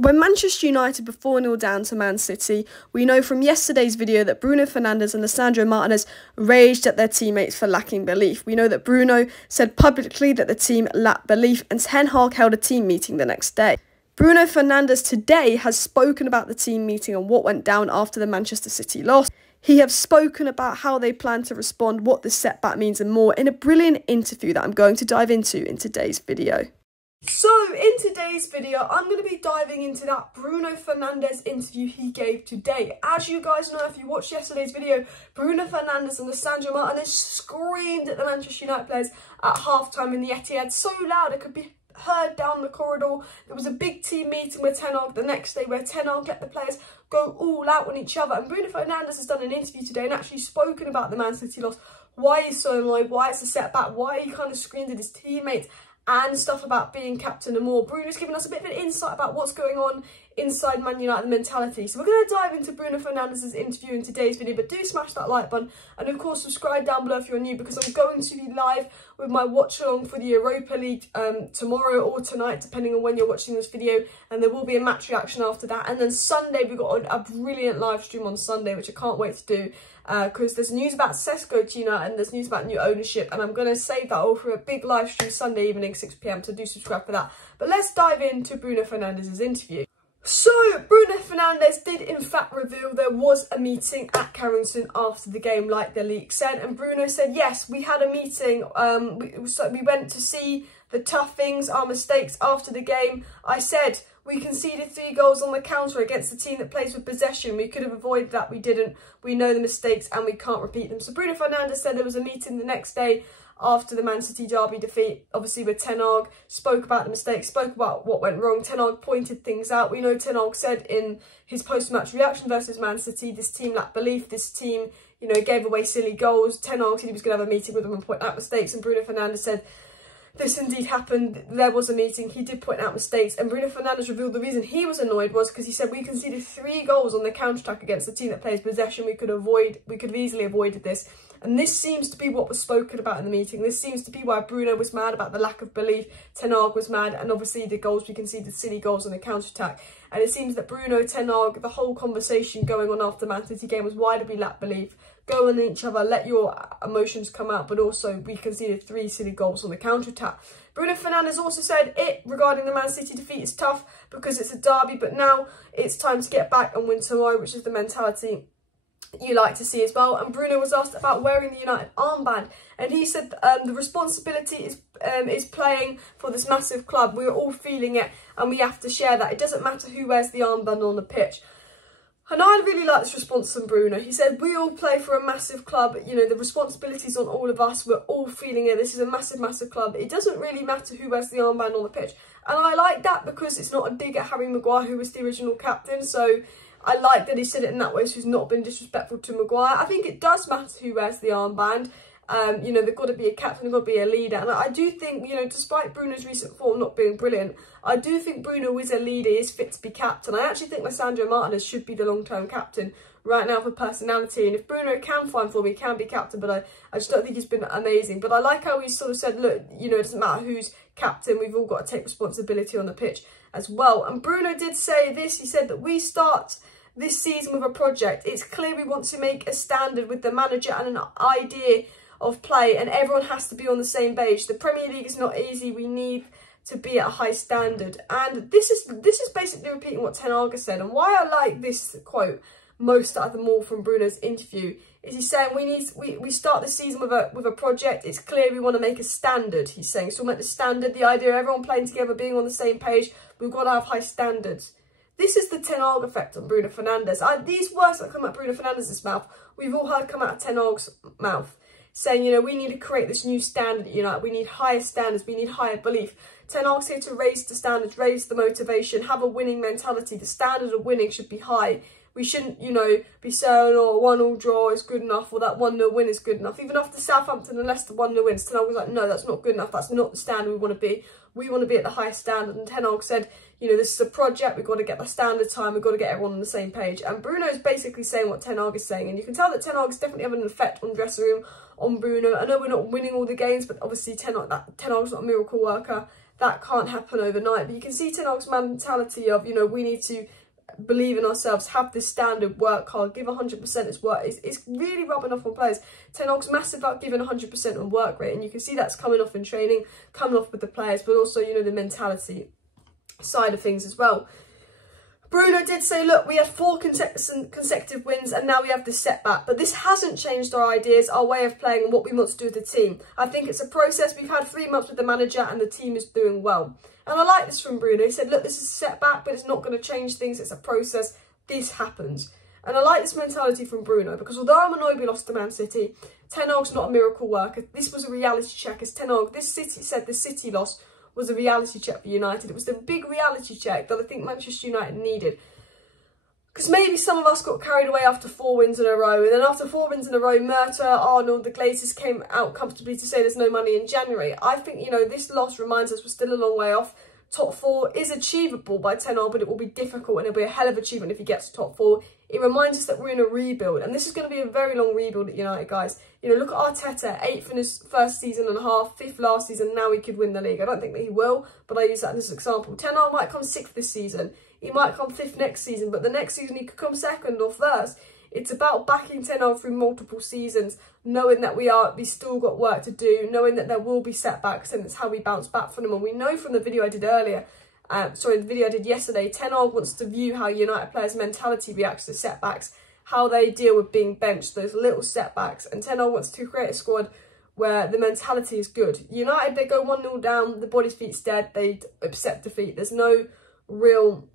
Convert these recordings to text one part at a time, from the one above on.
When Manchester United were 4-0 down to Man City, we know from yesterday's video that Bruno Fernandes and Lisandro Martinez raged at their teammates for lacking belief. We know that Bruno said publicly that the team lacked belief, and Ten Hag held a team meeting the next day. Bruno Fernandes today has spoken about the team meeting and what went down after the Manchester City loss. He has spoken about how they plan to respond, what this setback means and more in a brilliant interview that I'm going to dive into in today's video. So, in today's video, I'm going to be diving into that Bruno Fernandes interview he gave today. As you guys know, if you watched yesterday's video, Bruno Fernandes and Lisandro Martinez screamed at the Manchester United players at half-time in the Etihad so loud it could be heard down the corridor. There was a big team meeting with Ten Hag the next day where Ten Hag let the players go all out on each other. And Bruno Fernandes has done an interview today and actually spoken about the Man City loss, why he's so annoyed, why it's a setback, why he kind of screamed at his teammates, and stuff about being captain and more. Bruno's given us a bit of an insight about what's going on inside Man United mentality. So we're going to dive into Bruno Fernandes' interview in today's video, but do smash that like button and of course subscribe down below if you're new, because I'm going to be live with my watch along for the Europa League tomorrow or tonight, depending on when you're watching this video, and there will be a match reaction after that. And then Sunday we've got a brilliant live stream on Sunday, which I can't wait to do, because there's news about Sesko to United and there's news about new ownership, and I'm going to save that all for a big live stream Sunday evening 6 PM, so do subscribe for that. But let's dive into Bruno Fernandes' interview. So, Bruno Fernandes did in fact reveal there was a meeting at Carrington after the game, like the leak said, and Bruno said, yes, we had a meeting, we went to see the tough things, our mistakes after the game. I said, we conceded 3 goals on the counter against a team that plays with possession. We could have avoided that, we didn't. We know the mistakes and we can't repeat them. So Bruno Fernandes said there was a meeting the next day after the Man City derby defeat, obviously with Ten Hag, spoke about the mistakes, spoke about what went wrong. Ten Hag pointed things out. We know Ten Hag said in his post-match reaction versus Man City, this team lacked belief, this team, you know, gave away silly goals. Ten Hag said he was going to have a meeting with them and point out mistakes, and Bruno Fernandes said this indeed happened. There was a meeting, he did point out mistakes, and Bruno Fernandes revealed the reason he was annoyed was because he said we conceded 3 goals on the counter-attack against a team that plays possession. We could have easily avoided this. And this seems to be what was spoken about in the meeting. This seems to be why Bruno was mad about the lack of belief. Ten Hag was mad, and obviously the goals we conceded, silly goals on the counter-attack. And it seems that Bruno, Ten Hag, the whole conversation going on after the Man City game was, why did we lack belief? Go on each other, let your emotions come out, but also we conceded 3 silly goals on the counter-attack. Bruno Fernandes also said regarding the Man City defeat is tough because it's a derby, but now it's time to get back and win tomorrow, which is the mentality you like to see as well. And Bruno was asked about wearing the United armband, and he said the responsibility is playing for this massive club. We're all feeling it and we have to share that. It doesn't matter who wears the armband on the pitch. And I really like this response from Bruno. He said, we all play for a massive club. You know, the responsibility's on all of us. We're all feeling it. This is a massive, massive club. It doesn't really matter who wears the armband on the pitch. And I like that because it's not a dig at Harry Maguire, who was the original captain. So I like that he said it in that way, so he's not been disrespectful to Maguire. I think it does matter who wears the armband. You know, they've got to be a captain, they've got to be a leader. And I do think, you know, despite Bruno's recent form not being brilliant, I do think Bruno is a leader, he is fit to be captain. I actually think Lisandro Martinez should be the long-term captain right now for personality. And if Bruno can find form, he can be captain, but I just don't think he's been amazing. But I like how he sort of said, look, you know, it doesn't matter who's captain, we've all got to take responsibility on the pitch as well. And Bruno did say this, he said that we start this season with a project. It's clear we want to make a standard with the manager and an idea of play, and everyone has to be on the same page. The Premier League is not easy. We need to be at a high standard. And this is basically repeating what Ten Hag said. And why I like this quote most out of them all from Bruno's interview is he's saying we start the season with a project. It's clear we want to make a standard, he's saying. So we'll make the standard, the idea of everyone playing together, being on the same page. We've got to have high standards. This is the Ten Hag effect on Bruno Fernandes. These words that come out of Bruno Fernandes' mouth, we've all heard come out of Ten Hag's mouth, saying, you know, we need to create this new standard at United. We need higher standards. We need higher belief. Ten Hag's here to raise the standards, raise the motivation, have a winning mentality. The standard of winning should be high. We shouldn't, you know, be saying, oh, 1-1 draw is good enough, or that 1-0 win is good enough. Even after Southampton and Leicester 1-0 wins, Ten Hag was like, no, that's not good enough. That's not the standard we want to be. We want to be at the highest standard. And Ten Hag said, you know, this is a project. We've got to get the standard time. We've got to get everyone on the same page. And Bruno's basically saying what Ten Hag is saying. And you can tell that Ten Hag is definitely having an effect on the dressing room, on Bruno. I know we're not winning all the games, but obviously Ten Hag's not a miracle worker. that can't happen overnight. But you can see Ten Hag's mentality of, you know, we need to believe in ourselves, have this standard, work hard, give 100% its work. It's really rubbing off on players. Ten Hag's massive about giving 100% on work rate, and you can see that's coming off in training, coming off with the players, but also, you know, the mentality side of things as well. Bruno did say, look, we had 4 consecutive wins and now we have this setback, but this hasn't changed our ideas, our way of playing and what we want to do with the team. I think it's a process. We've had 3 months with the manager and the team is doing well. And I like this from Bruno. He said, look, this is a setback, but it's not going to change things. It's a process. This happens. And I like this mentality from Bruno, because although Armanobi lost to Man City, Ten Hag's not a miracle worker. This was a reality check. As Ten Hag, this City loss was a reality check for United. It was the big reality check that I think Manchester United needed. Because maybe some of us got carried away after 4 wins in a row. And then after 4 wins in a row, Murta, Arnold, the Glazers came out comfortably to say there's no money in January. I think, you know, this loss reminds us we're still a long way off. Top 4 is achievable by Ten Hag, but it will be difficult and it'll be a hell of an achievement if he gets to top 4. It reminds us that we're in a rebuild, and this is going to be a very long rebuild at United, guys. You know, look at Arteta, 8th in his first season and a half, 5th last season, now he could win the league. I don't think that he will, but I use that as an example. Ten Hag might come 6th this season, he might come 5th next season, but the next season he could come 2nd or 1st. It's about backing Ten Hag through multiple seasons, knowing that we still got work to do, knowing that there will be setbacks, and it's how we bounce back from them. And we know from the video I did earlier, the video I did yesterday, Ten Hag wants to view how United players' mentality reacts to setbacks, how they deal with being benched, those little setbacks. And Ten Hag wants to create a squad where the mentality is good. United, they go 1-0 down, the body's feet's dead, they accept defeat. There's no real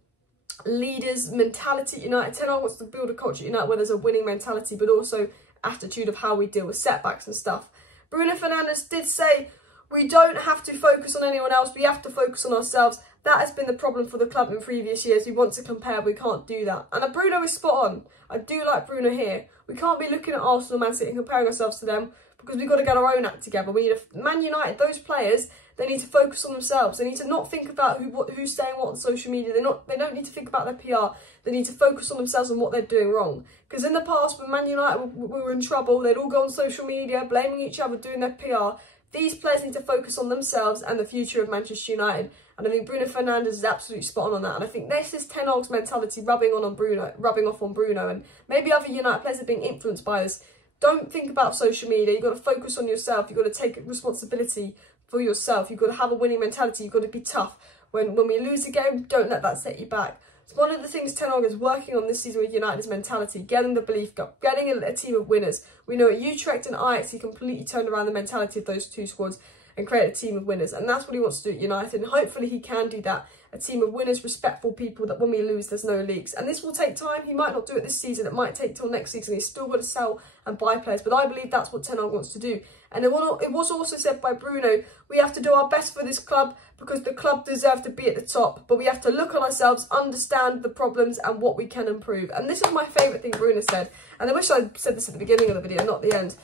leaders mentality at United. Ten Hag wants to build a culture at United where there's a winning mentality, but also attitude of how we deal with setbacks and stuff. Bruno Fernandes did say, we don't have to focus on anyone else, we have to focus on ourselves. That has been the problem for the club in previous years. We want to compare, we can't do that. And Bruno is spot on. I do like Bruno here. We can't be looking at Arsenal, Man City and comparing ourselves to them, because we've got to get our own act together. We need Man United, those players, they need to focus on themselves. They need to not think about who's saying what on social media. They don't need to think about their PR. They need to focus on themselves and what they're doing wrong. Because in the past, when Man United were in trouble, they'd all go on social media, blaming each other, doing their PR. These players need to focus on themselves and the future of Manchester United. And I think Bruno Fernandes is absolutely spot on that. And I think this is Ten Hag's mentality rubbing off on Bruno. And maybe other United players are being influenced by this. Don't think about social media. You've got to focus on yourself. You've got to take responsibility for yourself. You've got to have a winning mentality. You've got to be tough. When we lose a game, don't let that set you back. So one of the things Ten Hag is working on this season with United's mentality, getting the belief, getting a team of winners. We know at Utrecht and Ajax, he completely turned around the mentality of those 2 squads and create a team of winners. And that's what he wants to do at United. And hopefully he can do that. A team of winners, respectful people, that when we lose, there's no leaks. And this will take time. He might not do it this season. It might take till next season. He's still got to sell and buy players. But I believe that's what Ten Hag wants to do. And it was also said by Bruno, we have to do our best for this club because the club deserves to be at the top. But we have to look at ourselves, understand the problems and what we can improve. And this is my favourite thing Bruno said. And I wish I'd said this at the beginning of the video, not the end.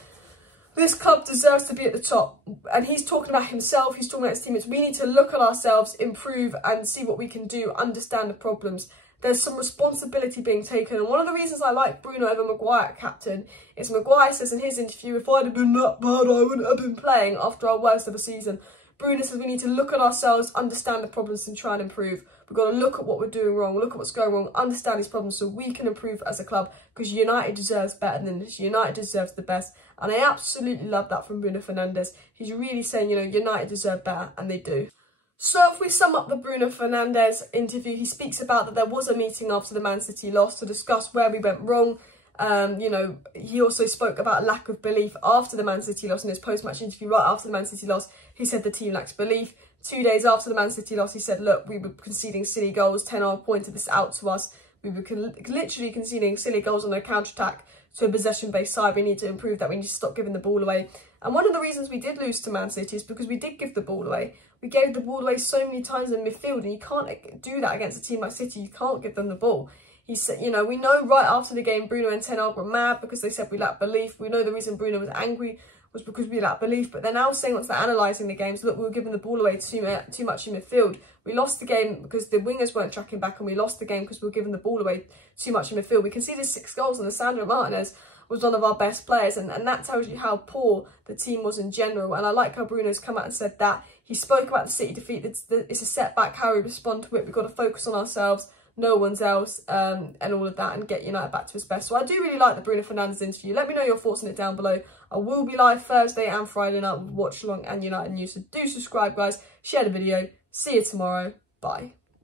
This club deserves to be at the top. And he's talking about himself, he's talking about his teammates. We need to look at ourselves, improve and see what we can do, understand the problems. There's some responsibility being taken. And one of the reasons I like Bruno over Maguire captain is Maguire says in his interview, if I'd have been that bad, I wouldn't have been playing after our worst ever season. Bruno says we need to look at ourselves, understand the problems and try and improve. We've got to look at what we're doing wrong, look at what's going wrong, understand these problems so we can improve as a club, because United deserves better than this. United deserves the best. And I absolutely love that from Bruno Fernandes. He's really saying, you know, United deserve better, and they do. So if we sum up the Bruno Fernandes interview, he speaks about that there was a meeting after the Man City loss to discuss where we went wrong. You know, he also spoke about lack of belief after the Man City loss in his post-match interview. Right after the Man City loss, he said the team lacks belief. 2 days after the Man City loss, he said, look, we were conceding silly goals. Ten Hag pointed this out to us. We were literally conceding silly goals on a counter-attack to a possession-based side. We need to improve that. We need to stop giving the ball away. And one of the reasons we did lose to Man City is because we did give the ball away. We gave the ball away so many times in midfield, and you can't do that against a team like City. You can't give them the ball. He said, you know, we know right after the game, Bruno and Ten Hag were mad because they said we lack belief. We know the reason Bruno was angry was because we lack belief, but they're now saying once they're analysing the games, look, we were giving the ball away too much in midfield. We lost the game because the wingers weren't tracking back, and we lost the game because we were giving the ball away too much in midfield. We conceded 6 goals, and Lisandro Martinez was one of our best players, and that tells you how poor the team was in general. And I like how Bruno's come out and said that. He spoke about the City defeat. It's a setback, how we respond to it. We've got to focus on ourselves, no one's else, and all of that, and get United back to its best. So I do really like the Bruno Fernandes interview. Let me know your thoughts on it down below. I will be live Thursday and Friday night with watch along and United news. So do subscribe, guys. Share the video. See you tomorrow. Bye.